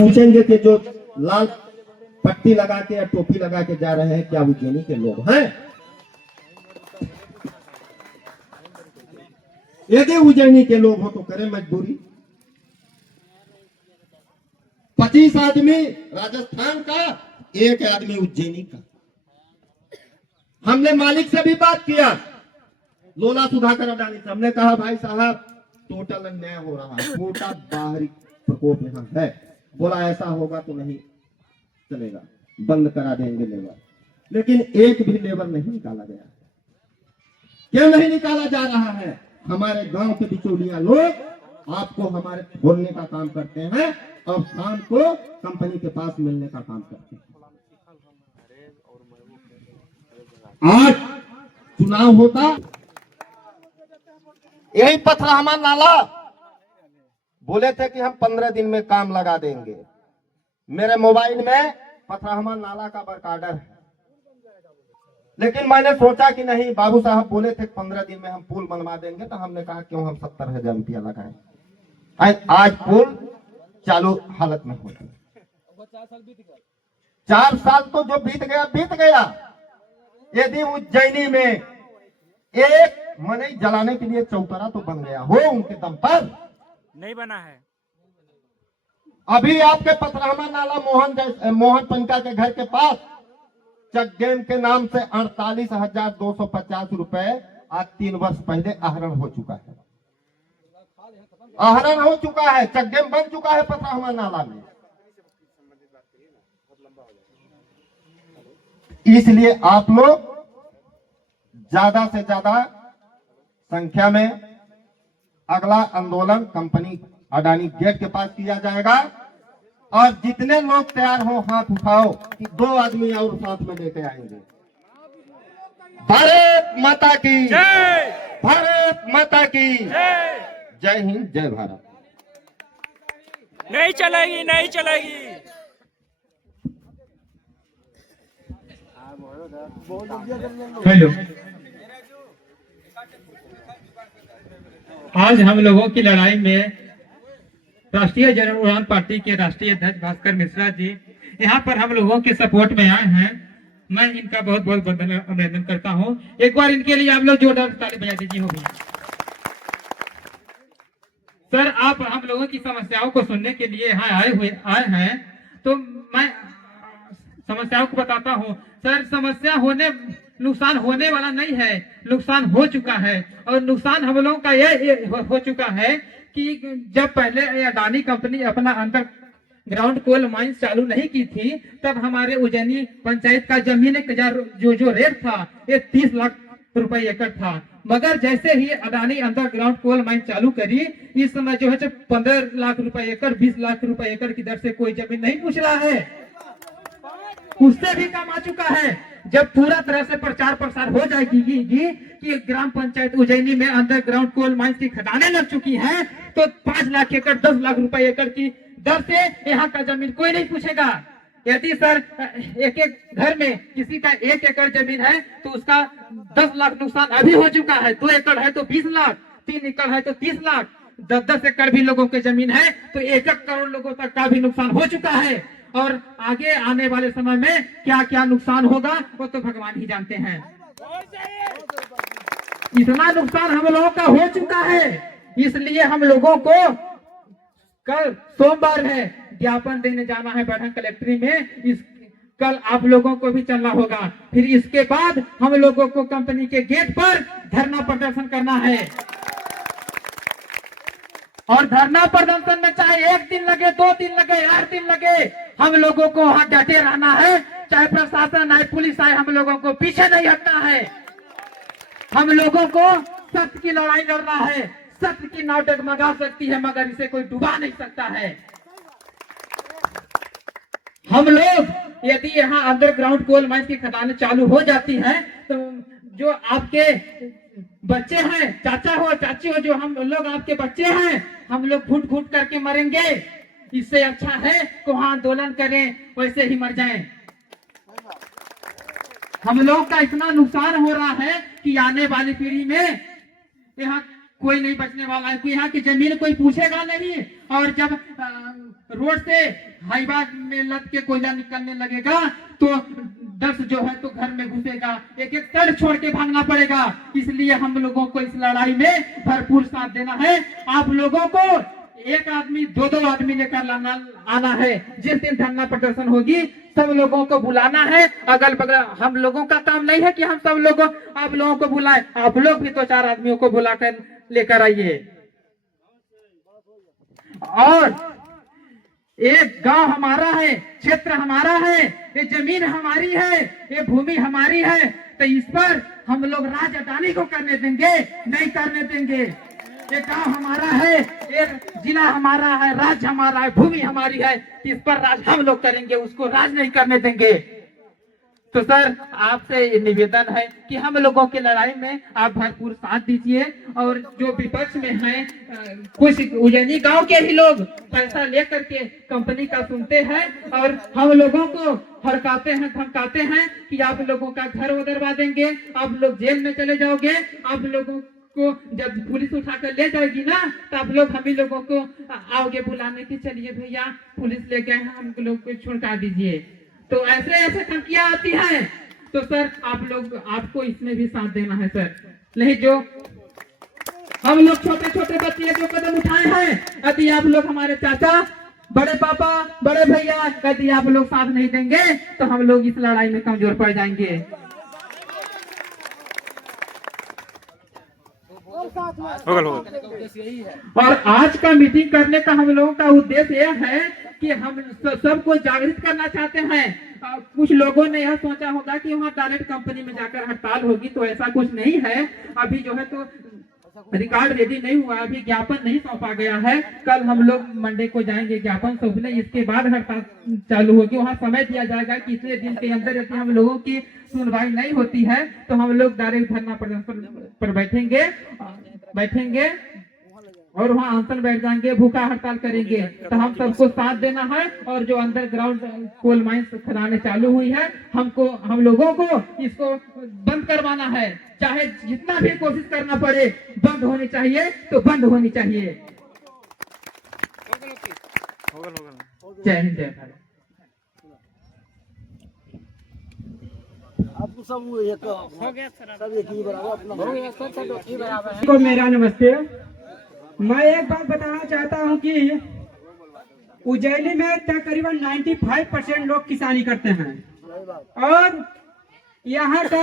पूछेंगे कि जो लाल पट्टी लगा के या टोपी लगा के जा रहे हैं क्या उज्जैनी के लोग हैं? यदि उज्जैनी के लोग हो तो करें मजदूरी। 25 आदमी राजस्थान का, एक आदमी उज्जैनी का। हमने मालिक से भी बात किया, लोला सुधाकर अडानी से। हमने कहा भाई साहब टोटल अन्याय हो रहा है, छोटा बाहरी प्रकोप यहाँ है। बोला ऐसा होगा तो नहीं चलेगा, बंद करा देंगे लेबर। लेकिन एक भी लेबर नहीं निकाला गया। क्यों नहीं निकाला जा रहा है? हमारे गांव के बिचौलिया लोग आपको हमारे बोलने का काम करते हैं और शाम को कंपनी के पास मिलने का काम करते हैं। आज चुनाव होता, यही पथरामा नाला बोले थे कि हम 15 दिन में काम लगा देंगे। मेरे मोबाइल में पथरामा नाला का बकायदा है, लेकिन मैंने सोचा कि नहीं, बाबू साहब बोले थे 15 दिन में हम पुल बनवा देंगे, तो हमने कहा क्यों हम 70,000 रुपया लगाएं। आज पुल चालू हालत में होता है। 4 साल तो जो बीत गया। यदि उज्जैनी में एक मनई जलाने के लिए चौतरा तो बन गया हो, उनके दम पर नहीं बना है। अभी आपके पथरामा नाला मोहन पंका के घर के पास चकगेम के नाम से 48,250 रुपए आज 3 वर्ष पहले आहरण हो चुका है। आहरण हो चुका है, चकगेम बन चुका है पथरामा नाला में। इसलिए आप लोग ज्यादा से ज्यादा संख्या में अगला आंदोलन कंपनी अडानी गेट के पास किया जाएगा और जितने लोग तैयार हो हाथ उठाओ कि 2 आदमी और साथ में लेके आएंगे। भारत माता की जय, भारत माता की जय, जय हिंद, जय भारत। नहीं चलेगी, नहीं चलेगी। हेलो, आज हम लोगों की लड़ाई में राष्ट्रीय जन उड़ान पार्टी के राष्ट्रीय अध्यक्ष भास्कर मिश्रा जी यहाँ पर हम लोगों के सपोर्ट में आए हैं। मैं इनका बहुत बहुत अभिनंदन करता हूँ। एक बार इनके लिए आप लोग जोरदार ताली बजा दीजिए। होगी सर, आप हम लोगों की समस्याओं को सुनने के लिए यहाँ आए हैं, तो मैं समस्याओं को बताता हूँ। सर, समस्या नुकसान होने वाला नहीं है, नुकसान हो चुका है। और नुकसान हम लोगों का ये हो चुका है कि जब पहले अडानी कंपनी अपना अंडर ग्राउंड कोल माइंस चालू नहीं की थी, तब हमारे उज्जैनी पंचायत का जमीन जो रेट था ये 30 लाख रुपए एकड़ था। मगर जैसे ही अडानी अंडरग्राउंड कोल माइन चालू करी, इस समय जो है 15 लाख रुपए एकड़, 20 लाख रुपए एकड़ की दर से कोई जमीन नहीं पूछ रहा है, उससे भी कम आ चुका है। जब पूरा तरह से प्रचार प्रसार हो जाएगी कि ग्राम पंचायत उज्जैनी में अंडरग्राउंड कोल माइंस की खदानें लग चुकी हैं, तो 5 लाख एकड़, 10 लाख रुपए एकड़ की दर से यहाँ का जमीन कोई नहीं पूछेगा। यदि सर एक घर में किसी का 1 एकड़ जमीन है तो उसका 10 लाख नुकसान अभी हो चुका है। 2 एकड़ है तो 20 लाख, 3 एकड़ है तो 30 लाख, 10-10 एकड़ भी लोगों की जमीन है तो 1 करोड़ लोगों तक का भी नुकसान हो चुका है। और आगे आने वाले समय में क्या क्या नुकसान होगा वो तो भगवान ही जानते हैं। इतना नुकसान हम लोगों का हो चुका है, इसलिए हम लोगों को कल सोमवार है ज्ञापन देने जाना है बढ़ा कलेक्ट्री में। कल आप लोगों को भी चलना होगा। फिर इसके बाद हम लोगों को कंपनी के गेट पर धरना प्रदर्शन करना है। और धरना प्रदर्शन में चाहे 1 दिन लगे, 2 दिन लगे, 8 दिन लगे, हम लोगों को वहां डटे रहना है। चाहे प्रशासन आए, पुलिस आए, हम लोगों को पीछे नहीं हटना है। हम लोगों को सत्य की लड़ाई लड़ना है। सत्य की नाव डगमगा सकती है मगर इसे कोई डुबा नहीं सकता है। हम लोग यदि यहाँ अंडरग्राउंड कोल माइंस की खदानें चालू हो जाती हैं, तो जो आपके बच्चे हैं, चाचा हो चाची हो, जो हम लोग आपके बच्चे हैं, हम लोग घुट घुट करके मरेंगे। इससे अच्छा है कि वहां आंदोलन करें, वैसे ही मर जाएं। हम लोग का इतना नुकसान हो रहा है कि आने वाली पीढ़ी में यहाँ कोई नहीं बचने वाला है। यहाँ की जमीन कोई पूछेगा नहीं। और जब रोड से हाईवा में लद के कोयला निकलने लगेगा तो दस जो है तो घर में घुसेगा, एक एक तड़ छोड़ के भागना पड़ेगा। इसलिए हम लोगों को इस लड़ाई में भरपूर साथ देना है। आप लोगों को एक आदमी दो दो आदमी लेकर लाना आना है। जिस दिन धरना प्रदर्शन होगी सब लोगों को बुलाना है। अगल बगल हम लोगों का काम नहीं है कि हम सब लोगों आप लोगों को बुलाए, आप लोग भी 2-4 आदमियों को बुलाकर लेकर आइए। और एक गांव हमारा है, क्षेत्र हमारा है, ये जमीन हमारी है, ये भूमि हमारी है, तो इस पर हम लोग राज अडानी को करने देंगे? नहीं करने देंगे। ये गांव हमारा है, ये जिला हमारा है, राज्य हमारा है, भूमि हमारी है, इस पर राज हम लोग करेंगे, उसको राज नहीं करने देंगे। तो सर आपसे निवेदन है कि हम लोगों की लड़ाई में आप भरपूर साथ दीजिए। और जो विपक्ष में हैं कुछ उज्जैनी गांव के ही लोग पैसा लेकर के कंपनी का सुनते हैं और हम लोगों को हड़काते हैं, धमकाते हैं कि आप लोगों का घर उधरवा देंगे, आप लोग जेल में चले जाओगे, आप लोगों को जब पुलिस उठाकर ले जाएगी ना तो आप लोग हम ही लोगों को आओगे बुलाने की, चलिए भैया पुलिस ले गए हैं, हम लोग को छुड़का दीजिए। तो ऐसे ऐसे धमकियां आती हैं। तो सर आप लोग आपको इसमें भी साथ देना है सर, नहीं जो हम लोग छोटे छोटे बच्चे जो कदम उठाए हैं, यदि आप लोग हमारे चाचा, बड़े पापा, बड़े भैया यदि आप लोग साथ नहीं देंगे तो हम लोग इस लड़ाई में कमजोर पड़ जाएंगे। और आज का मीटिंग करने का हम लोगों का उद्देश्य यह है कि हम सबको जागृत करना चाहते हैं। कुछ लोगों ने यह सोचा होगा कि वहाँ डायरेक्ट कंपनी में जाकर हड़ताल होगी, तो ऐसा कुछ नहीं है। अभी जो है तो रिकॉर्ड रेडी नहीं हुआ, अभी ज्ञापन नहीं सौंपा गया है। कल हम लोग मंडे को जाएंगे ज्ञापन सौंपने, इसके बाद हड़ताल चालू होगी। वहाँ समय दिया जाएगा कि इतने दिन के अंदर यदि हम लोगों की सुनवाई नहीं होती है तो हम लोग डायरेक्ट धरना प्रदर्शन पर बैठेंगे और वहाँ अनशन बैठ जाएंगे, भूखा हड़ताल करेंगे। तो हम सबको साथ देना है। और जो अंडरग्राउंड कोल माइंस खदानें चालू हुई है, हम लोगों को इसको बंद करवाना है। चाहे जितना भी कोशिश करना पड़े, बंद होनी चाहिए तो बंद होनी चाहिए। जय हिंद, जय भारत। आपको सब एक सब एक ही बराबर अपना हो गया सर, सब एक ही बराबर है। को मेरा नमस्ते। मैं एक बात बताना चाहता हूं कि उज्जैनी में तकरीबन 95% लोग किसानी करते हैं और यहाँ का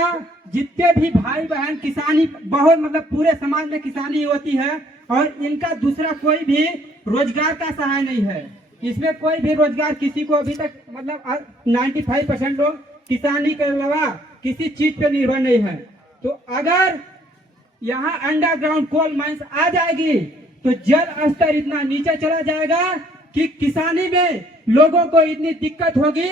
जितने भी भाई बहन किसानी बहुत मतलब पूरे समाज में किसानी होती है और इनका दूसरा कोई भी रोजगार का सहाय नहीं है। इसमें कोई भी रोजगार किसी को अभी तक मतलब 95% लोग किसानी के अलावा किसी चीज पे निर्भर नहीं है। तो अगर यहाँ अंडरग्राउंड कोल माइंस आ जाएगी तो जल स्तर इतना नीचे चला जाएगा कि किसानी में लोगों को इतनी दिक्कत होगी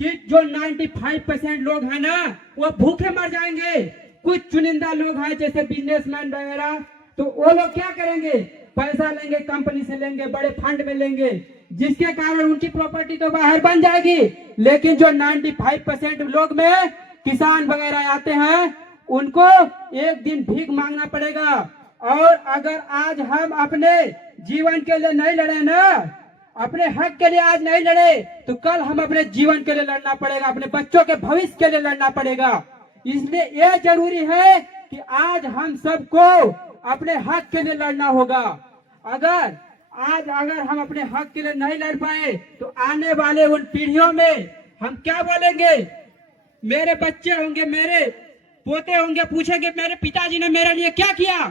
कि जो 95% लोग हैं ना वो भूखे मर जाएंगे। कुछ चुनिंदा लोग हैं जैसे बिजनेसमैन वगैरह, तो वो लोग क्या करेंगे, पैसा लेंगे, कंपनी से लेंगे, बड़े फंड में लेंगे, जिसके कारण उनकी प्रॉपर्टी तो बाहर बन जाएगी। लेकिन जो 95% लोग में किसान वगैरह आते हैं उनको एक दिन भीख मांगना पड़ेगा। और अगर आज हम अपने जीवन के लिए नहीं लड़े ना, अपने हक के लिए आज नहीं लड़े तो कल हम अपने जीवन के लिए लड़ना पड़ेगा, अपने बच्चों के भविष्य के लिए लड़ना पड़ेगा। इसलिए यह जरूरी है कि आज हम सबको अपने हक के लिए लड़ना होगा। अगर हम अपने हक के लिए नहीं लड़ पाए तो आने वाले उन पीढ़ियों में हम क्या बोलेंगे? मेरे बच्चे होंगे, मेरे पोते होंगे, पूछेंगे मेरे पिताजी ने मेरे लिए क्या किया,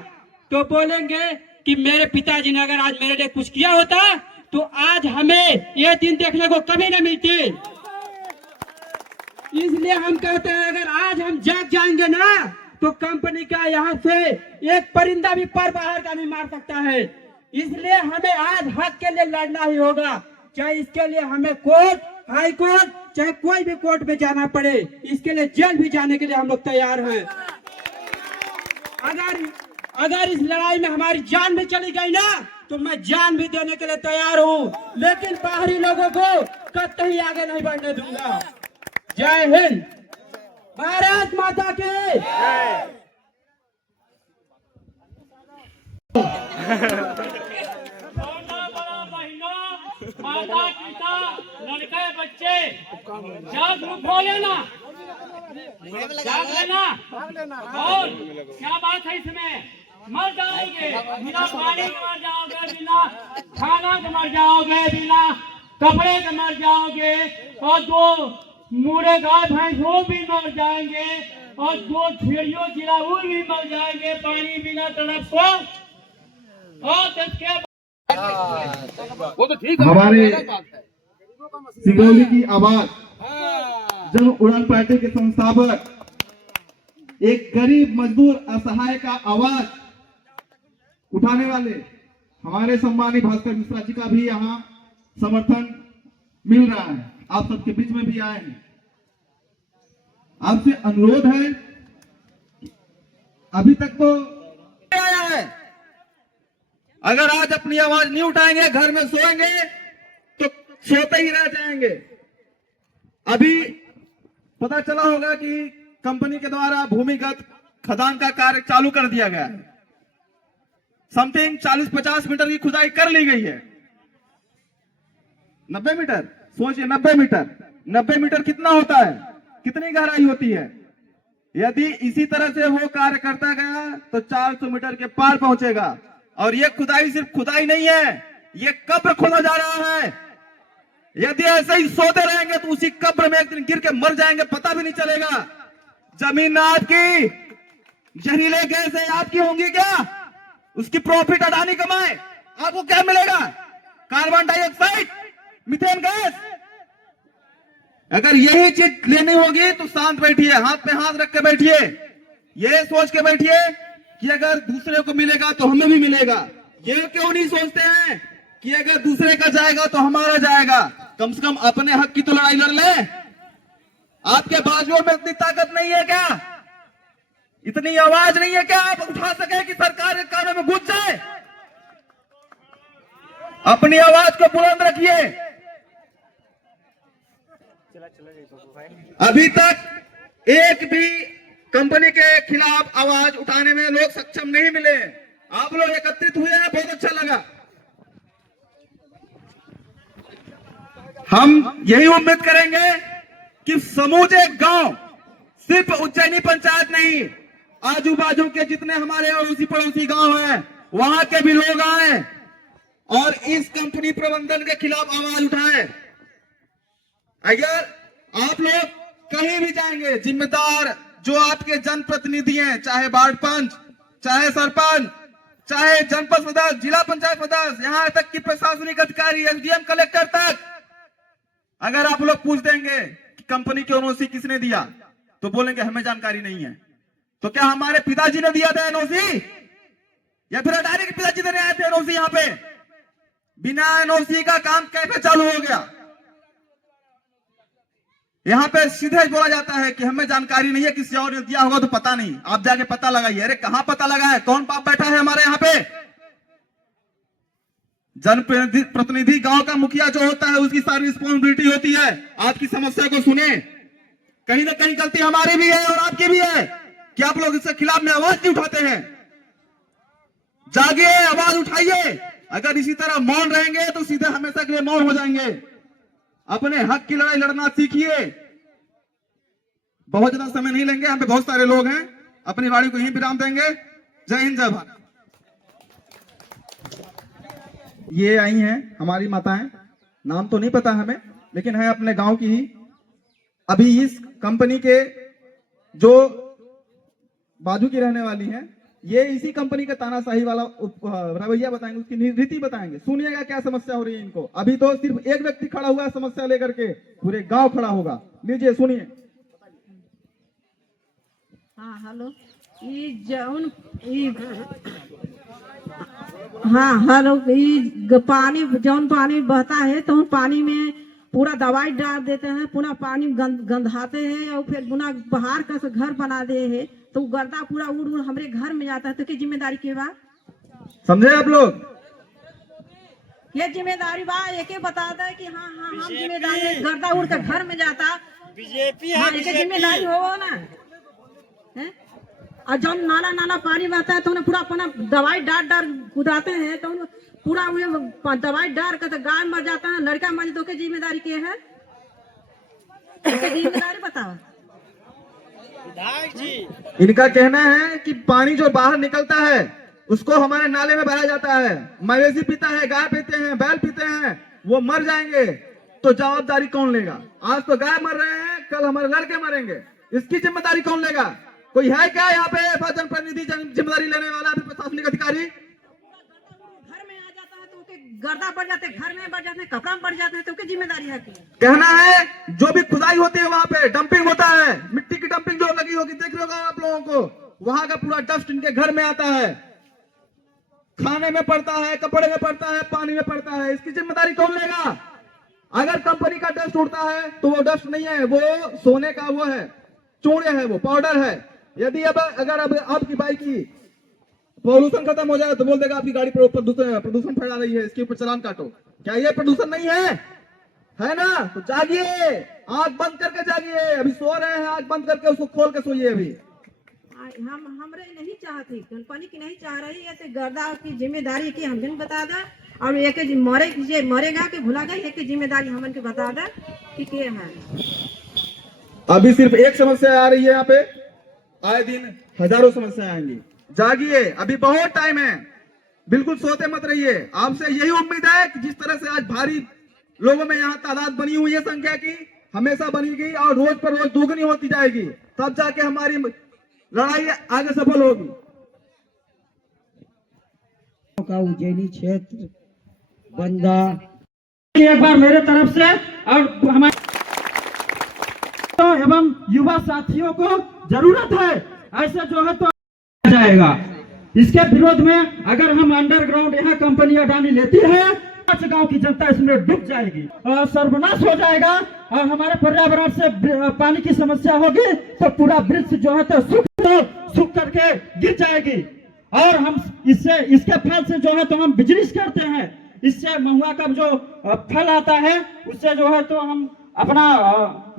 तो बोलेंगे कि मेरे पिताजी ने अगर आज मेरे लिए कुछ किया होता तो आज हमें ये दिन देखने को कभी न मिलती। इसलिए हम कहते हैं अगर आज हम जाग जाएंगे ना तो कंपनी का यहाँ से एक परिंदा भी पर बाहर का नहीं मार सकता है। इसलिए हमें आज हक के लिए लड़ना ही होगा, चाहे इसके लिए हमें कोर्ट, हाई कोर्ट, चाहे कोई भी कोर्ट में जाना पड़े, इसके लिए जेल भी जाने के लिए हम लोग तैयार हैं। अगर इस लड़ाई में हमारी जान भी चली गई ना तो मैं जान भी देने के लिए तैयार हूँ, लेकिन बाहरी लोगों को कतई आगे नहीं बढ़ने दूंगा। जय हिंद, भारत माता की माता पिता लड़के बच्चे जागरूक हो लेना, जाग लेना। और क्या बात है इसमें, मर जाओगे बिना पानी के, मर जाओगे बिना खाना के, मर जाओगे बिना कपड़े के, मर जाओगे। और दो मुड़े गाय भैंस वो भी मर जाएंगे, और दो भेड़ियों गिरा वो भी मर जाएंगे पानी बिना तड़प को। और इसके हमारे सिंगरौली की आवाज, जन उड़ान पार्टी के संस्थापक, एक गरीब मजदूर असहाय का आवाज उठाने वाले हमारे सम्मानित भास्कर मिश्रा जी का भी यहाँ समर्थन मिल रहा है। आप सबके बीच में भी आए हैं। आपसे अनुरोध है, अभी तक तो आया है, अगर आज अपनी आवाज नहीं उठाएंगे, घर में सोएंगे तो सोते ही रह जाएंगे। अभी पता चला होगा कि कंपनी के द्वारा भूमिगत खदान का कार्य चालू कर दिया गया है। समथिंग 40-50 मीटर की खुदाई कर ली गई है। 90 मीटर सोचिए, 90 मीटर, 90 मीटर कितना होता है, कितनी गहराई होती है। यदि इसी तरह से वो कार्य करता गया तो 400 मीटर के पार पहुंचेगा। और ये खुदाई सिर्फ खुदाई नहीं है, ये कब्र खोदा जा रहा है। यदि ऐसे ही सोते रहेंगे तो उसी कब्र में एक दिन गिर के मर जाएंगे, पता भी नहीं चलेगा। जमीन आपकी, जहरीले गैस है आपकी होंगी क्या, उसकी प्रॉफिट अडानी कमाए, आपको क्या मिलेगा, कार्बन डाइऑक्साइड, मीथेन गैस। अगर यही चीज लेनी होगी तो शांत बैठिए, हाथ पे हाथ रख के बैठिए, ये सोच के बैठिए कि अगर दूसरे को मिलेगा तो हमें भी मिलेगा। ये क्यों नहीं सोचते हैं कि अगर दूसरे का जाएगा तो हमारा जाएगा। कम से कम अपने हक की तो लड़ाई लड़ ले। आपके बाजुओं में इतनी ताकत नहीं है क्या, इतनी आवाज नहीं है क्या, आप उठा सके कि सरकार के कानों में घुस जाए। अपनी आवाज को बुलंद रखिए। अभी तक एक भी कंपनी के खिलाफ आवाज उठाने में लोग सक्षम नहीं मिले। आप लोग एकत्रित हुए हैं, बहुत अच्छा लगा। हम यही उम्मीद करेंगे कि समूचे गांव, सिर्फ उज्जैनी पंचायत नहीं, आजू बाजू के जितने हमारे अड़ोसी पड़ोसी गांव हैं, वहां के भी लोग आए और इस कंपनी प्रबंधन के खिलाफ आवाज उठाएं। अगर आप लोग कहीं भी जाएंगे, जिम्मेदार जो आपके जनप्रतिनिधि हैं, चाहे वार्ड पंच, चाहे सरपंच, चाहे जनपद सदस्य, जिला पंचायत सदस्य, यहां तक कि प्रशासनिक अधिकारी, एसडीएम, कलेक्टर तक, अगर आप लोग पूछ देंगे कि कंपनी की एनओसी किसने दिया तो बोलेंगे हमें जानकारी नहीं है। तो क्या हमारे पिताजी ने दिया था एनओसी, या फिर अडानी के पिताजी देने आए थे एनओसी? यहां पे बिना एनओसी का काम कैसे चालू हो गया? यहां पे सीधे बोला जाता है कि हमें जानकारी नहीं है, किसी और ने दिया होगा तो पता नहीं, आप जाके पता लगाइए। अरे कहां पता लगा है, कौन बाप बैठा है हमारे यहाँ पे? जनप्रतिनिधि गांव का मुखिया जो होता है उसकी सारी रिस्पॉन्सिबिलिटी होती है आपकी समस्या को सुने। कहीं ना कहीं गलती हमारी भी है और आपकी भी है कि आप लोग इसके खिलाफ में आवाज नहीं उठाते हैं। जागिए, आवाज उठाइए। अगर इसी तरह मौन रहेंगे तो सीधे हमेशा के लिए मौन हो जाएंगे। अपने हक की लड़ाई लड़ना सीखिए। बहुत ज्यादा समय नहीं लेंगे, हम पे बहुत सारे लोग हैं, अपनी वाणी को यहीं विराम देंगे। जय हिंद, जय भारत। ये आई हैं हमारी माताएं, नाम तो नहीं पता हमें, लेकिन है अपने गांव की ही। अभी इस कंपनी के जो बाजू की रहने वाली हैं, ये इसी कंपनी का तानाशाही वाला रवैया बताएंगे, उसकी नीति बताएंगे। सुनिएगा क्या समस्या हो रही है इनको। अभी तो सिर्फ एक व्यक्ति खड़ा हुआ है समस्या लेकर के, पूरे गांव खड़ा होगा। लीजिए सुनिए। हाँ हेलो, हाँ हेलो, पानी जौन पानी बहता है तो पानी में पूरा दवाई डाल देते हैं, पूरा पानी गंधाते हैं और फिर पुनः बाहर का घर बना दे है तो गर्दा पूरा उड़ उड़ हमारे घर में जाता है। तो क्या जिम्मेदारी के बा? समझे आप लोग? ये जिम्मेदारी बा, एक बताता है कि हाँ हाँ हम जिम्मेदारी है, गर्दा उड़ के घर में जाता बीजेपी है, जिम्मेदारी हो ना है। और जब नाला नाला पानी बहता है तो उन्हें पूरा अपना दवाई डाल डाल कुदाते हैं तो पूरा वो दवाई डाल कर तो गाय मर जाता है, लड़का मर तो के जिम्मेदारी के है? तो जिम्मेदारी बताओ। इनका कहना है कि पानी जो बाहर निकलता है उसको हमारे नाले में बहाया जाता है, मवेशी पीता है, गाय पीते हैं, बैल पीते हैं, वो मर जाएंगे तो जवाबदारी कौन लेगा? आज तो गाय मर रहे हैं, कल हमारे लड़के मरेंगे, इसकी जिम्मेदारी कौन लेगा? कोई है क्या यहाँ पे जनप्रतिनिधि जिम्मेदारी लेने वाला, प्रशासनिक अधिकारी? घर में आ जाता है तो उसके गर्दा बढ़ जाते हैं, घर में बढ़ जाते हैं, कपड़ा में बढ़ जाते हैं, तो उसकी जिम्मेदारी है की? कहना है जो भी खुदाई होती है वहां पे डंपिंग होता है, मिट्टी की डंपिंग जो लगी होगी, देख रहे हो आप लोगों को, वहां का पूरा डस्ट इनके घर में आता है, खाने में पड़ता है, कपड़े में पड़ता है, पानी में पड़ता है, इसकी जिम्मेदारी कौन लेगा? अगर कंपनी का डस्ट उड़ता है तो वो डस्ट नहीं है, वो सोने का वो है, चूड़े है, वो पाउडर है। यदि अगर आपकी बाइक की पॉल्यूशन खत्म हो जाए तो बोल देगा आपकी गाड़ी प्रदूषण फैला रही है, इसके ऊपर चालान काटो। क्या ये प्रदूषण नहीं है ना? तो जागिए, आंख बंद करके जागिए, अभी सो रहे हैं, आंख बंद करके उसको खोल के सोइए। अभी हमरे नहीं चाहती, कंपनी की नहीं चाह रही है, तो गर्दा की जिम्मेदारी की हम भी बता दे, और एक मरेगा कि भुला गई, एक जिम्मेदारी हम के बता दे कि के है। अभी सिर्फ एक समस्या आ रही है यहाँ पे, आए दिन हजारों समस्याएं आएंगी। जागिए, अभी बहुत टाइम है, बिल्कुल सोते मत रहिए। आपसे यही उम्मीद है कि जिस तरह से आज भारी लोगों में यहाँ तादाद बनी हुई है संख्या की, हमेशा बनेगी और रोज पर रोज दोगुनी होती जाएगी, तब जाके हमारी लड़ाई आगे सफल होगी। का उज्जैनी क्षेत्र बंदा एक बार मेरे तरफ से और हमारे एवं युवा साथियों को जरूरत है, ऐसे जो है तो जाएगा। इसके विरोध में अगर हम अंडरग्राउंड यहाँ कंपनी अडानी लेती है, गांव की जनता इसमें डूब जाएगी और सर्वनाश हो जाएगा, और हमारे पर्यावरण से पानी की समस्या होगी तो पूरा वृक्ष जो है तो सूख करके गिर जाएगी। और हम इसके फल से जो है तो हम बिजनेस करते हैं, इससे महुआ का जो फल आता है उससे जो है तो हम अपना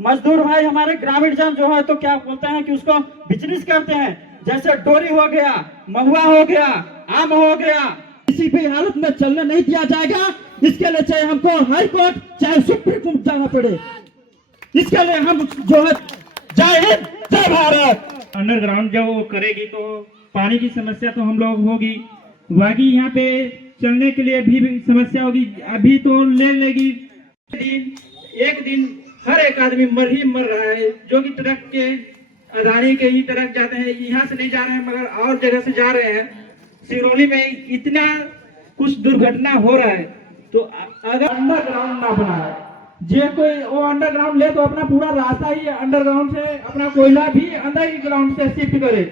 मजदूर भाई हमारे ग्रामीण जन जो है तो क्या बोलते हैं कि उसको बिजनेस करते हैं, जैसे डोरी हो गया, महुआ हो गया, आम हो गया, किसी भी हालत में चलने नहीं दिया जाएगा। इसके लिए चाहे हमको हाई कोर्ट चाहे सुप्रीम कोर्ट जाना पड़े, इसके लिए हम जो है जय हिंद जय भारत। अंडरग्राउंड जब वो करेगी तो पानी की समस्या तो हम लोग होगी, बाकी यहाँ पे चलने के लिए भी समस्या होगी। अभी तो ले लेगी, एक दिन हर एक आदमी मर रहा है, जो कि ट्रक के अदानी के ही ट्रक जाते हैं, यहाँ से नहीं जा रहे हैं मगर और जगह से जा रहे हैं। सिरोली में इतना कुछ दुर्घटना हो रहा है, तो अगर अंडरग्राउंड ना बनाए, जे कोई वो अंडरग्राउंड ले तो अपना पूरा रास्ता ही अंडरग्राउंड से, अपना कोयला भी अंडरग्राउंड से शिफ्ट करे,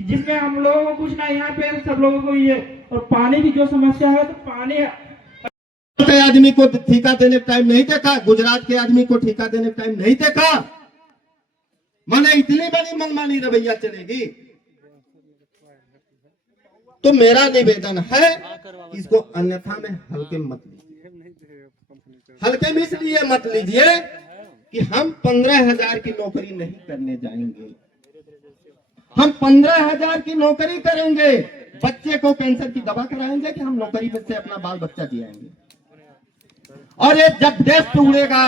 जिसमें हम लोगों को कुछ ना, यहाँ पे सब लोगों को ये, और पानी की जो समस्या है तो पानी के आदमी को ठेका देने टाइम नहीं देखा, गुजरात के आदमी को ठेका देने टाइम नहीं देखा, माने इतनी बड़ी मनमानी रवैया चलेगी। तो मेरा निवेदन है इसको अन्यथा में हल्के मत लीजिए, हल्के में इसलिए मत लीजिए कि हम 15,000 की नौकरी नहीं करने जाएंगे, हम 15,000 की नौकरी करेंगे, बच्चे को कैंसर की दवा कराएंगे कि हम नौकरी में से अपना बाल बच्चा जियाएंगे। और ये जब देश टूटेगा,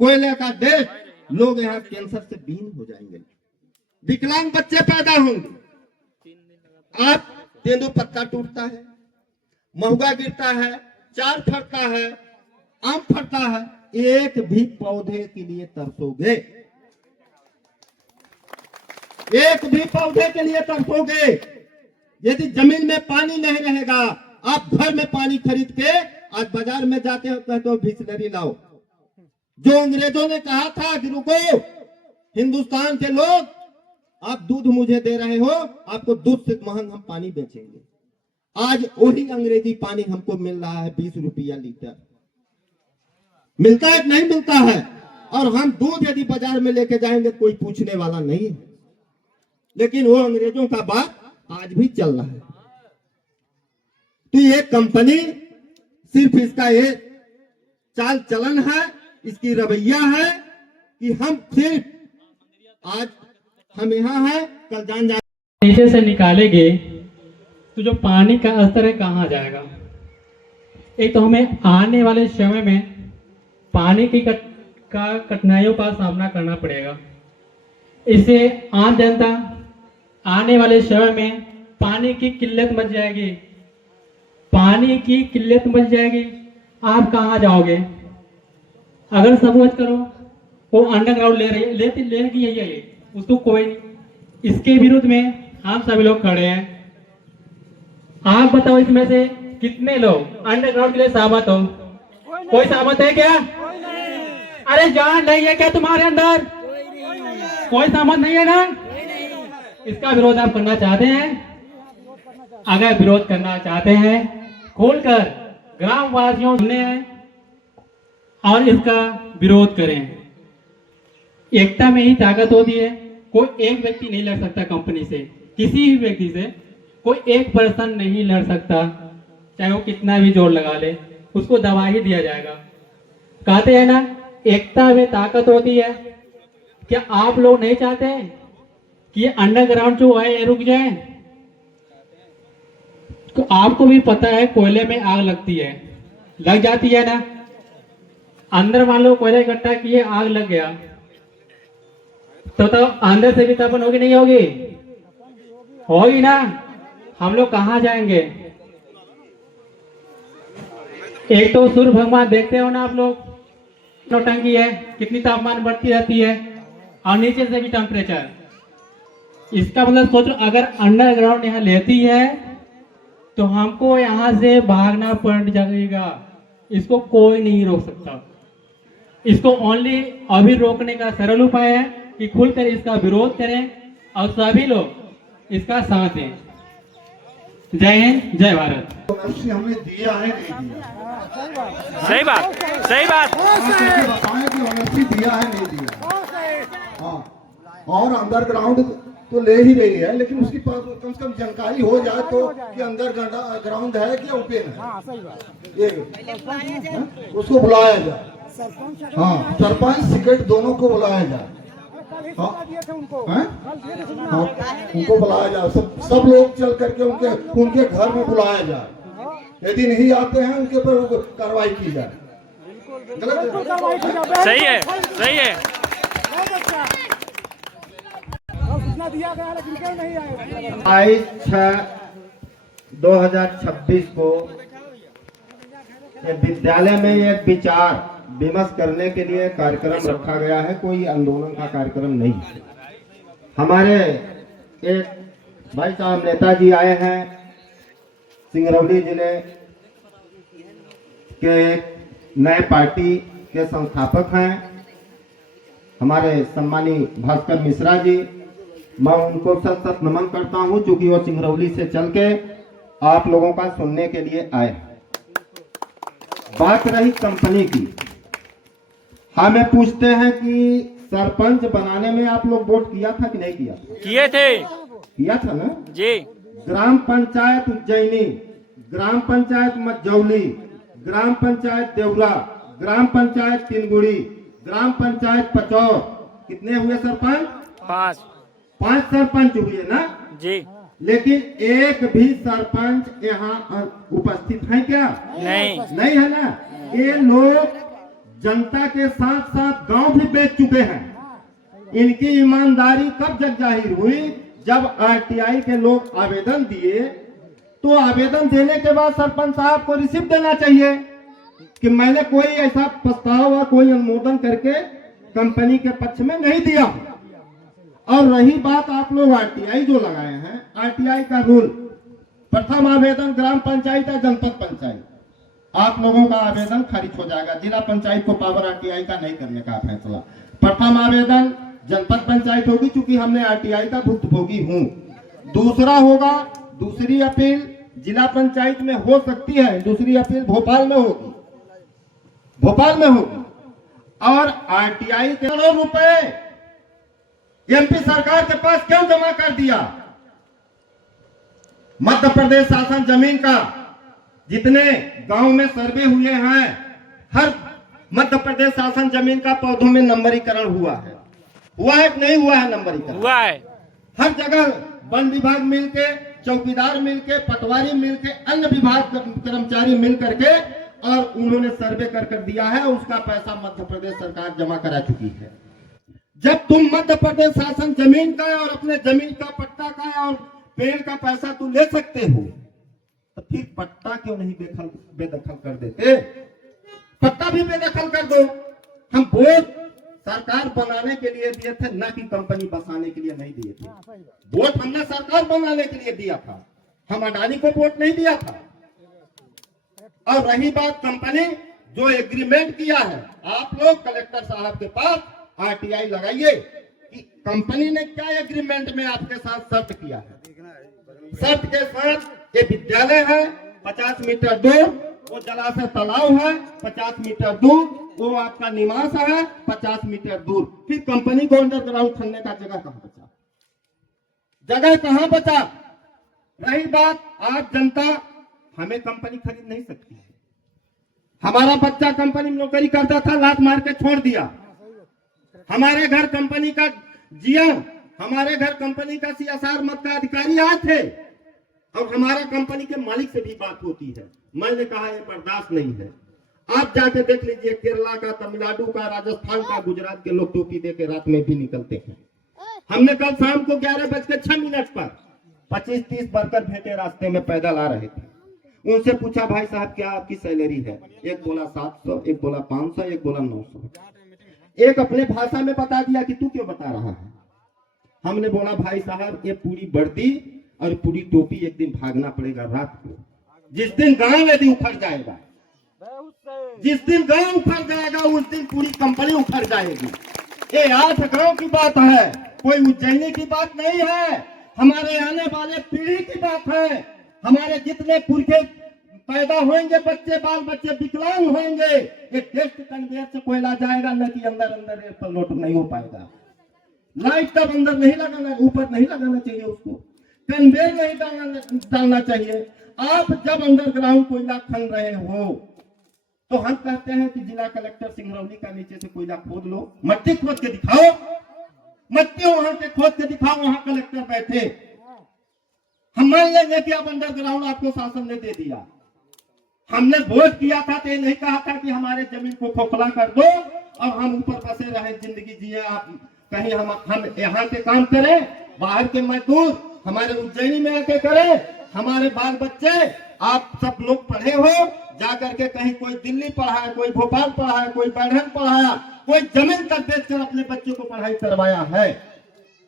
कोयले का देश, लोग यहाँ कैंसर से बीन हो जाएंगे, विकलांग बच्चे पैदा होंगे। आप तेंदुपत्ता टूटता है, महुआ गिरता है, चार फटता है, आम फटता है, एक भी पौधे के लिए तरसोगे, एक भी पौधे के लिए तरसोगे। यदि जमीन में पानी नहीं रहेगा, आप घर में पानी खरीद के आज बाजार में जाते हो कहते हो बिस्लरी लाओ। जो अंग्रेजों ने कहा था कि रुको हिंदुस्तान के लोग, आप दूध मुझे दे रहे हो, आपको दूध से महंग हम पानी बेचेंगे। आज वही अंग्रेजी पानी हमको मिल रहा है 20 रुपया लीटर, मिलता है नहीं मिलता है। और हम दूध यदि बाजार में लेके जाएंगे कोई पूछने वाला नहीं है, लेकिन वो अंग्रेजों का बात आज भी चल रहा है। तो ये कंपनी सिर्फ इसका ये चाल चलन है, इसकी रवैया है कि हम सिर्फ आज हम यहाँ हैं, कल जान नीचे से निकालेंगे तो जो पानी का स्तर है कहाँ जाएगा? एक तो हमें आने वाले समय में पानी की कठिनाइयों का सामना करना पड़ेगा। इससे आम जनता आने वाले समय में पानी की किल्लत मच जाएगी। पानी की किल्लत मच जाएगी, आप कहाँ जाओगे? अगर सपोज करो वो अंडरग्राउंड लेगी है उसको कोई नहीं। इसके विरुद्ध में हम सभी लोग खड़े हैं। आप बताओ इसमें से कितने लोग अंडरग्राउंड के लिए सहमत हो? कोई सहमत है क्या? अरे जान नहीं है क्या तुम्हारे अंदर? कोई सहमत नहीं है ना? इसका विरोध आप करना चाहते हैं? अगर विरोध करना चाहते हैं, खोलकर ग्राम वासियों सुने और इसका विरोध करें। एकता में ही ताकत होती है। कोई एक व्यक्ति नहीं लड़ सकता कंपनी से, किसी भी व्यक्ति से कोई एक पर्सन नहीं लड़ सकता, चाहे वो कितना भी जोर लगा ले, उसको दबा ही दिया जाएगा। कहते हैं ना, एकता में ताकत होती है। क्या आप लोग नहीं चाहते कि ये अंडरग्राउंड जो है ये रुक जाए? तो आपको भी पता है कोयले में आग लगती है, लग जाती है ना। अंदर मान लो कोयला इकट्ठा किए, आग लग गया, तो अंदर से भी तपन होगी नहीं होगी? होगी ना। हम लोग कहाँ जाएंगे? एक तो सूर्य भगवान देखते हो ना आप लोग, नौटंकी है, कितनी तापमान बढ़ती रहती है, और नीचे से भी टेम्परेचर। इसका मतलब सोचो, अगर अंडरग्राउंड यहाँ लेती है तो हमको यहाँ से भागना पड़ जाएगा। इसको कोई नहीं रोक सकता। इसको ओनली अभी रोकने का सरल उपाय है कि खुलकर इसका विरोध करें और सभी लोग इसका साथ दें। जय हिंद, जय भारत। हमने दिया है नहीं दिया? सही बात, सही बात। बताएं कि ओनरशिप दिया है नहीं दिया? हाँ, और अंडरग्राउंड तो ले ही रही है, लेकिन उसकी कम से कम जानकारी हो जाए तो कि अंदर ग्राउंड है कि ओपन है, ये उसको बुलाया जाए। हाँ, सरपंच सेक्रेटरी दोनों को बुलाया जाए। हाँ, उनको बुलाया जाए, सब लोग चल करके उनके घर में बुलाया जाए। यदि नहीं आते हैं उनके ऊपर कार्रवाई की जाए। सही है, सही है। 22/6/2026 को विद्यालय में एक विचार विमर्श करने के लिए कार्यक्रम रखा गया है। कोई आंदोलन का कार्यक्रम नहीं। हमारे एक भाई साहब नेताजी आए हैं, सिंगरौली जिले के नए पार्टी के संस्थापक हैं हमारे सम्मानी भास्कर मिश्रा जी। मैं उनको सत नमन करता हूं, चूंकि वो सिंगरौली से चल के आप लोगों का सुनने के लिए आए। बात रही कंपनी की, हमें पूछते हैं कि सरपंच बनाने में आप लोग वोट किया था कि नहीं किया? किए थे। किया था ना जी। ग्राम पंचायत उज्जैनी, ग्राम पंचायत मजौली, ग्राम पंचायत देवरा, ग्राम पंचायत तिनगुड़ी, ग्राम पंचायत पचौर। कितने हुए सरपंच? 5 सरपंच हुए ना जी। लेकिन एक भी सरपंच यहाँ उपस्थित है क्या? नहीं है ना। ये लोग जनता के साथ साथ गांव भी बेच चुके हैं। इनकी ईमानदारी कब जग जाहिर हुई? जब आरटीआई के लोग आवेदन दिए, तो आवेदन देने के बाद सरपंच साहब को रिसिप्ट देना चाहिए कि मैंने कोई ऐसा प्रस्ताव या कोई अनुमोदन करके कंपनी के पक्ष में नहीं दिया। और रही बात आप लोग आरटीआई जो लगाए हैं, आरटीआई का रूल, प्रथम आवेदन ग्राम पंचायत या जनपद पंचायत, आप लोगों का आवेदन खारिज हो जाएगा। जिला पंचायत को पावर आरटीआई का नहीं करने का फैसला। प्रथम आवेदन जनपद पंचायत होगी, चूंकि हमने आरटीआई का भुक्तभोगी हूँ। दूसरा होगा, दूसरी अपील जिला पंचायत में हो सकती है, दूसरी अपील भोपाल में होगी, भोपाल में होगी। और आरटीआई के करोड़ रुपए एमपी सरकार के पास क्यों जमा कर दिया? मध्य प्रदेश शासन जमीन का जितने गांव में सर्वे हुए हैं, हर मध्य प्रदेश शासन जमीन का पौधों में नंबरीकरण हुआ है कि नहीं हुआ है? नंबरीकरण हुआ है। हर जगह वन विभाग मिलके, चौकीदार मिलके, पटवारी मिलके, अन्य विभाग कर्मचारी मिल करके और उन्होंने सर्वे कर दिया है, उसका पैसा मध्य प्रदेश सरकार जमा करा चुकी है। जब तुम मध्य प्रदेश शासन जमीन का और अपने जमीन का पट्टा का और पेड़ का पैसा तू ले सकते हो, तो फिर पट्टा क्यों नहीं बेदखल कर देते? पट्टा भी बेदखल कर दो। हम वोट सरकार बनाने के लिए दिए थे, ना कि कंपनी बसाने के लिए नहीं दिए थे। वोट हमने सरकार बनाने के लिए दिया था, हम अडानी को वोट नहीं दिया था। और रही बात कंपनी जो एग्रीमेंट किया है, आप लोग कलेक्टर साहब के पास आरटीआई लगाइए कि कंपनी ने क्या एग्रीमेंट में आपके साथ शर्त किया है। शर्त के साथ ये विद्यालय है 50 मीटर दूर, वो जलाशय तालाब है 50 मीटर दूर, वो आपका निवास है 50 मीटर दूर। फिर कंपनी को अंडरग्राउंड खनने का जगह कहां बचा? जगह कहां बचा? रही बात आज जनता हमें कंपनी खरीद नहीं सकती है। हमारा बच्चा कंपनी में नौकरी करता था, लात मार के छोड़ दिया। हमारे घर कंपनी का जिया, हमारे घर कंपनी का CSR मत का अधिकारी आए थे और हमारा कंपनी के मालिक से भी बात होती है। मैंने कहा ये बर्दाश्त नहीं है। आप जाके देख लीजिए, केरला का, तमिलनाडु का, राजस्थान का, गुजरात के लोग टोपी दे के रात में भी निकलते हैं। हमने कल शाम को 11:06 पर 25-30 वर्कर भेटे रास्ते में पैदल आ रहे थे। उनसे पूछा, भाई साहब क्या आपकी सैलरी है? एक बोला 700, एक बोला 500, एक बोला 900। एक अपने भाषा में बता दिया कि तू क्यों बता रहा है? हमने बोला भाई साहब ये पूरी वर्दी और पूरी टोपी एक दिन भागना पड़ेगा रात को। जिस दिन गांव यदि उखड़ जाएगा, जिस दिन गांव उखड़ जाएगा, उस दिन पूरी कंपनी उखड़ जाएगी। ये 8 गांव की बात है, कोई उज्जैनी की बात नहीं है। हमारे आने वाले पीढ़ी की बात है। हमारे जितने पुरखे पैदा होंगे, बच्चे बाल बच्चे विकलांग होंगे, एक टेस्ट कन्वेयर से कोयला जाएगा, न कि अंदर लोट नहीं हो पाएगा। लाइट तब अंदर नहीं लगाना, ऊपर नहीं लगाना चाहिए, उसको कन्वेयर नहीं डालना चाहिए। आप जब अंडरग्राउंड कोयला खन रहे हो तो हम कहते हैं कि जिला कलेक्टर सिंगरौली का नीचे से कोयला खोद लो, मट्टी खोद के दिखाओ, मट्टी वहां के खोद के दिखाओ, वहां कलेक्टर बैठे। हम मान लेंगे कि अब अंडरग्राउंड आपको शासन ने दे दिया। हमने वोट किया था तो ये नहीं कहा था कि हमारे जमीन को खोखला कर दो और हम ऊपर बसे रहे, जिंदगी जिए। आप कहीं हम यहाँ के काम करें, बाहर के मजदूर हमारे उज्जैनी में आके करें, हमारे बाल बच्चे आप सब लोग पढ़े हो, जाकर के कहीं कोई दिल्ली पढ़ा है, कोई भोपाल पढ़ा है, कोई बढ़न पढ़ाया, कोई जमीन तक बेचकर अपने बच्चों को पढ़ाई करवाया है।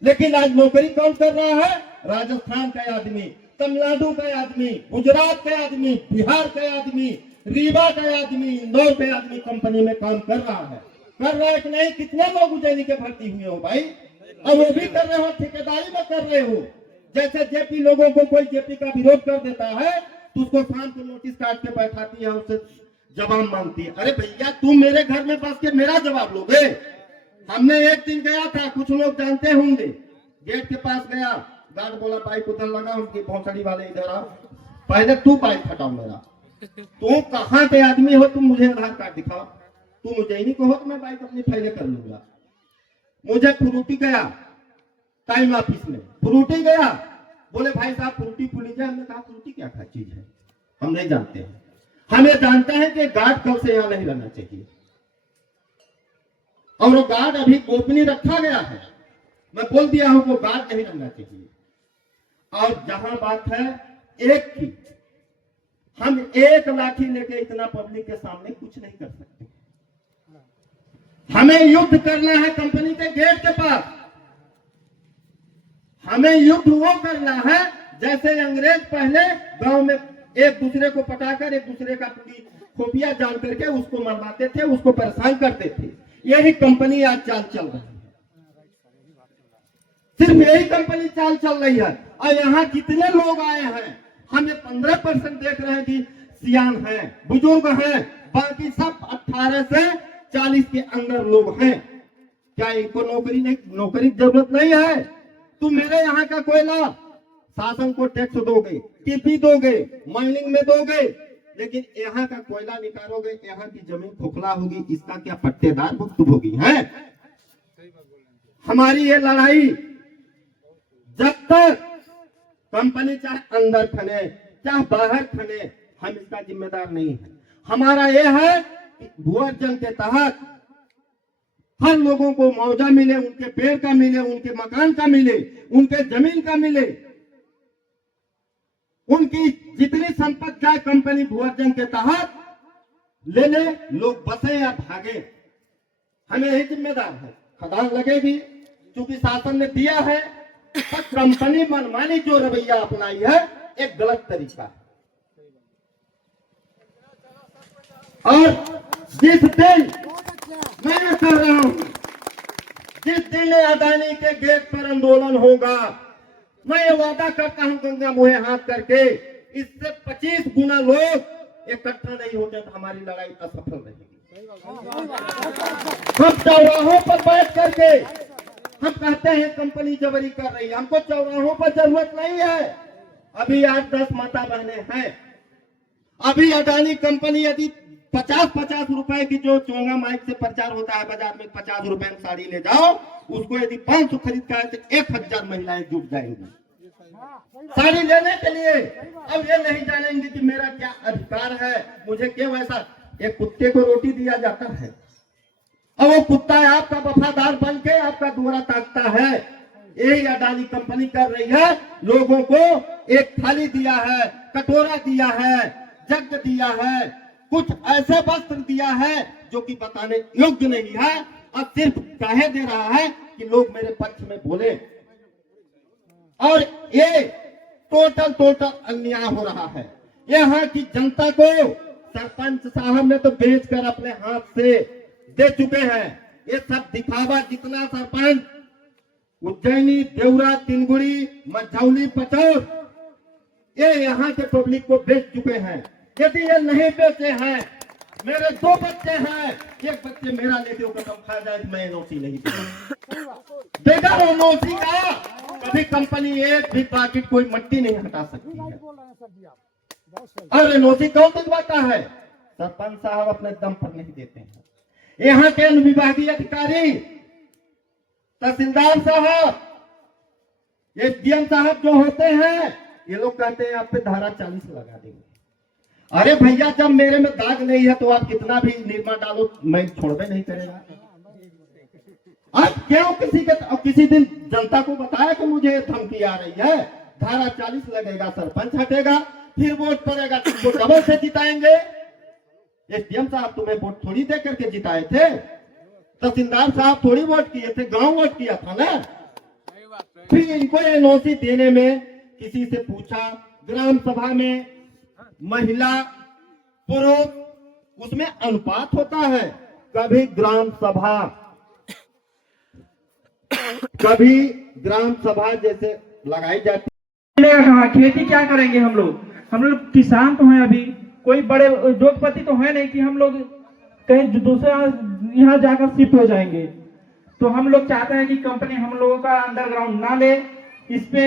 लेकिन आज नौकरी कौन कर रहा है? राजस्थान का आदमी, तमिलनाडु का आदमी, गुजरात के आदमी, बिहार के आदमी, रीवा का आदमी, इंदौर के आदमी कंपनी में काम कर रहा है। कर रहा है कि नहीं? कितने लोग उज्जैनी के भर्ती हुए हो भाई, और वो भी कर रहे हो, ठेकेदारी में कर रहे हो। जैसे जेपी लोगों को कोई जेपी का विरोध कर देता है तो उसको शाम को नोटिस काट के बैठाती है, उससे जवाब मांगती है। अरे भैया तुम मेरे घर में बस के मेरा जवाब लोगे? हमने एक दिन गया था, कुछ लोग जानते होंगे, गेट के पास गया, गार्ड बोला बाइक उधर लगा, उनकी भौसड़ी वाले इधर आओ, पहले तू बाइक हटाओ मेरा। तुम कहाँ के आदमी हो? तुम मुझे आधार कार्ड दिखाओ। तुम उज्जैनी को हो तो मैं बाइक अपनी फैले कर लूंगा। मुझे फ्रूटी गया टाइम ऑफिस में, फ्रूटी गया, बोले भाई साहब फ्रूटी फूल लीजिए। हमने कहा फ्रूटी क्या चीज है, हम नहीं जानते हैं। हम ये जानते हैं कि गार्ड कल से यहाँ नहीं रहना चाहिए, और वो गार्ड अभी गोपनीय रखा गया है। मैं बोल दिया हूं वो गार्ड नहीं रहना चाहिए। और जहां बात है एक की, हम एक लाठी लेके इतना पब्लिक के सामने कुछ नहीं कर सकते। हमें युद्ध करना है कंपनी के गेट के पास। हमें युद्ध वो करना है जैसे अंग्रेज पहले गांव में एक दूसरे को पटाकर एक दूसरे का पूरी खुफिया जान करके उसको मरवाते थे, उसको परेशान करते थे। यही कंपनी आज चाल चल रही है, सिर्फ यही कंपनी चाल चल रही है। और यहाँ जितने लोग आए हैं, हमें 15% देख रहे हैं कि सियान हैं, बुजुर्ग हैं, बाकी सब 18 से 40 के अंदर लोग हैं। क्या इनको नौकरी नहीं, नौकरी की जरूरत नहीं है? तुम मेरे यहाँ का कोयला शासन को टैक्स दोगे, टीपी दोगे, माइनिंग में दोगे, लेकिन यहाँ का कोयला निकालोगे, यहाँ की जमीन खोखला होगी, इसका क्या पट्टेदार भुगतभोगी है? हमारी ये लड़ाई जब तक कंपनी चाहे अंदर खने चाहे बाहर खने, हम इसका जिम्मेदार नहीं है। हमारा ये है कि भूअर्जन के तहत हर लोगों को मुआवजा मिले, उनके पेड़ का मिले, उनके मकान का मिले, उनके जमीन का मिले, उनकी जितनी संपत्ति जाए कंपनी भूअर्जन के तहत ले ले, लोग बसे या भागे, हमें यही जिम्मेदार है। खदान लगेगी, क्योंकि शासन ने दिया है, पर कंपनी मनमानी जो रवैया अपनाई है एक गलत तरीका है। और जिस दिन मैं कर रहा हूं, जिस दिन अदानी के गेट पर आंदोलन होगा, मैं ये वादा करता हूं गंगा मुहे हाथ करके, इससे 25 गुना लोग इकट्ठा नहीं होते तो हमारी लड़ाई असफल रहेगी। हम चौराहों पर बैठ करके हम कहते हैं कंपनी जबरी कर रही है, हमको चौराहों पर जरूरत नहीं है। अभी 8-10 माता बहने हैं, अभी अडानी कंपनी यदि 50-50 रुपए की जो चोंगा माइक से प्रचार होता है बाजार में, 50 रुपए में साड़ी ले जाओ, उसको यदि 500 खरीद का है तो 1000 महिलाएं जुट जाएंगी साड़ी लेने के लिए। अब ये नहीं जानेंगे कि मेरा क्या अधिकार है, मुझे क्यों ऐसा। एक कुत्ते को रोटी दिया जाता है और वो कुत्ता आपका वफादार बन के आपका दुआरा ताकता है। यही अडानी कंपनी कर रही है, लोगों को एक थाली दिया है, कटोरा दिया है, जग दिया है, कुछ ऐसे वस्त्र दिया है जो कि बताने योग्य नहीं है, और सिर्फ कहे दे रहा है कि लोग मेरे पक्ष में बोले। और ये टोटल अन्याय हो रहा है। यहाँ की जनता को सरपंच साहब ने तो बेचकर अपने हाथ से दे चुके हैं। ये सब दिखावा, जितना सरपंच उज्जैनी, देवरा, तिनगुड़ी, मझौली, पचौर, ये यहाँ के पब्लिक को बेच चुके हैं। यदि ये नहीं बेचे हैं, मेरे 2 बच्चे हैं, एक बच्चे मेरा लेके कसम खा जाए मैं एनओसी नहीं देगा। एनओसी का कभी कंपनी एक भी पैकेट कोई मट्टी नहीं हटा सकती है। और एनओसी कौन दिलवाता है? सरपंच साहब अपने दम पर नहीं देते हैं। यहाँ के अनुविभागीय अधिकारी, तहसीलदार साहब, एसडीएम साहब जो होते हैं, ये लोग कहते हैं आप पे धारा 40 लगा देंगे। अरे भैया, जब मेरे में दाग नहीं है तो आप कितना भी निरमा डालो, मैं छोड़बे नहीं करेगा। आज क्यों किसी दिन जनता को बताया कि मुझे धमकी आ रही है, धारा 40 लगेगा, सरपंच हटेगा, फिर वोट पड़ेगा, तुमको डबल से जिताएंगे। एसडीएम साहब तुम्हें वोट थोड़ी दे करके जिताए थे, तहसीलदार साहब थोड़ी वोट किए थे, गांव वोट किया था ना। फिर इनको एनओसी देने में किसी से पूछा, ग्राम सभा में महिला पुरुष उसमें अनुपात होता है। कभी ग्राम सभा जैसे लगाई जाती है। खेती क्या करेंगे हम लोग किसान तो हैं, अभी कोई बड़े उद्योगपति तो है नहीं कि हम लोग कहीं दूसरे यहाँ जाकर शिफ्ट हो जाएंगे। तो हम लोग चाहते हैं कि कंपनी हम लोगों का अंडरग्राउंड ना ले। इस पे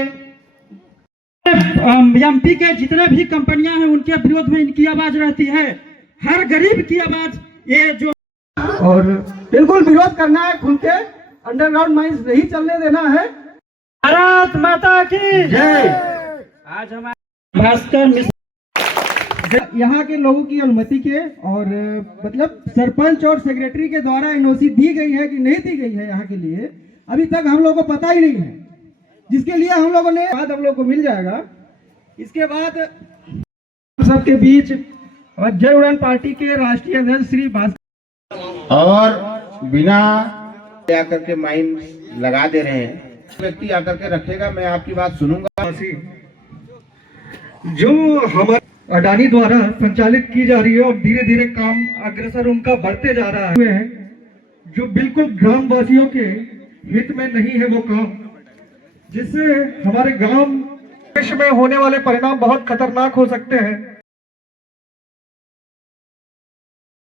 एमपी के जितने भी कंपनियां हैं उनके विरोध में इनकी आवाज रहती है, हर गरीब की आवाज ये जो, और बिल्कुल विरोध करना है, खुल के अंडरग्राउंड माइंस नहीं चलने देना है। भारत माता की जय। आज हमारे भास्कर यहाँ के लोगों की अनुमति के और मतलब सरपंच और सेक्रेटरी के द्वारा एनओसी दी गई है कि नहीं दी गई है यहाँ के लिए अभी तक हम लोगों को पता ही नहीं है, जिसके लिए हम लोगों ने बाद हम लोग को मिल जाएगा। इसके बाद सबके बीच जय उड़ान पार्टी के राष्ट्रीय अध्यक्ष श्री भास्कर और बिना आकर के माइंड लगा दे रहे हैं, व्यक्ति आकर के रखेगा, मैं आपकी बात सुनूंगा। जो हमारे अडानी द्वारा संचालित की जा रही है और धीरे धीरे काम अग्रसर उनका बढ़ते जा रहा है, जो बिल्कुल ग्रामवासियों के हित में नहीं है वो काम, जिससे हमारे गांव में होने वाले परिणाम बहुत खतरनाक हो सकते हैं।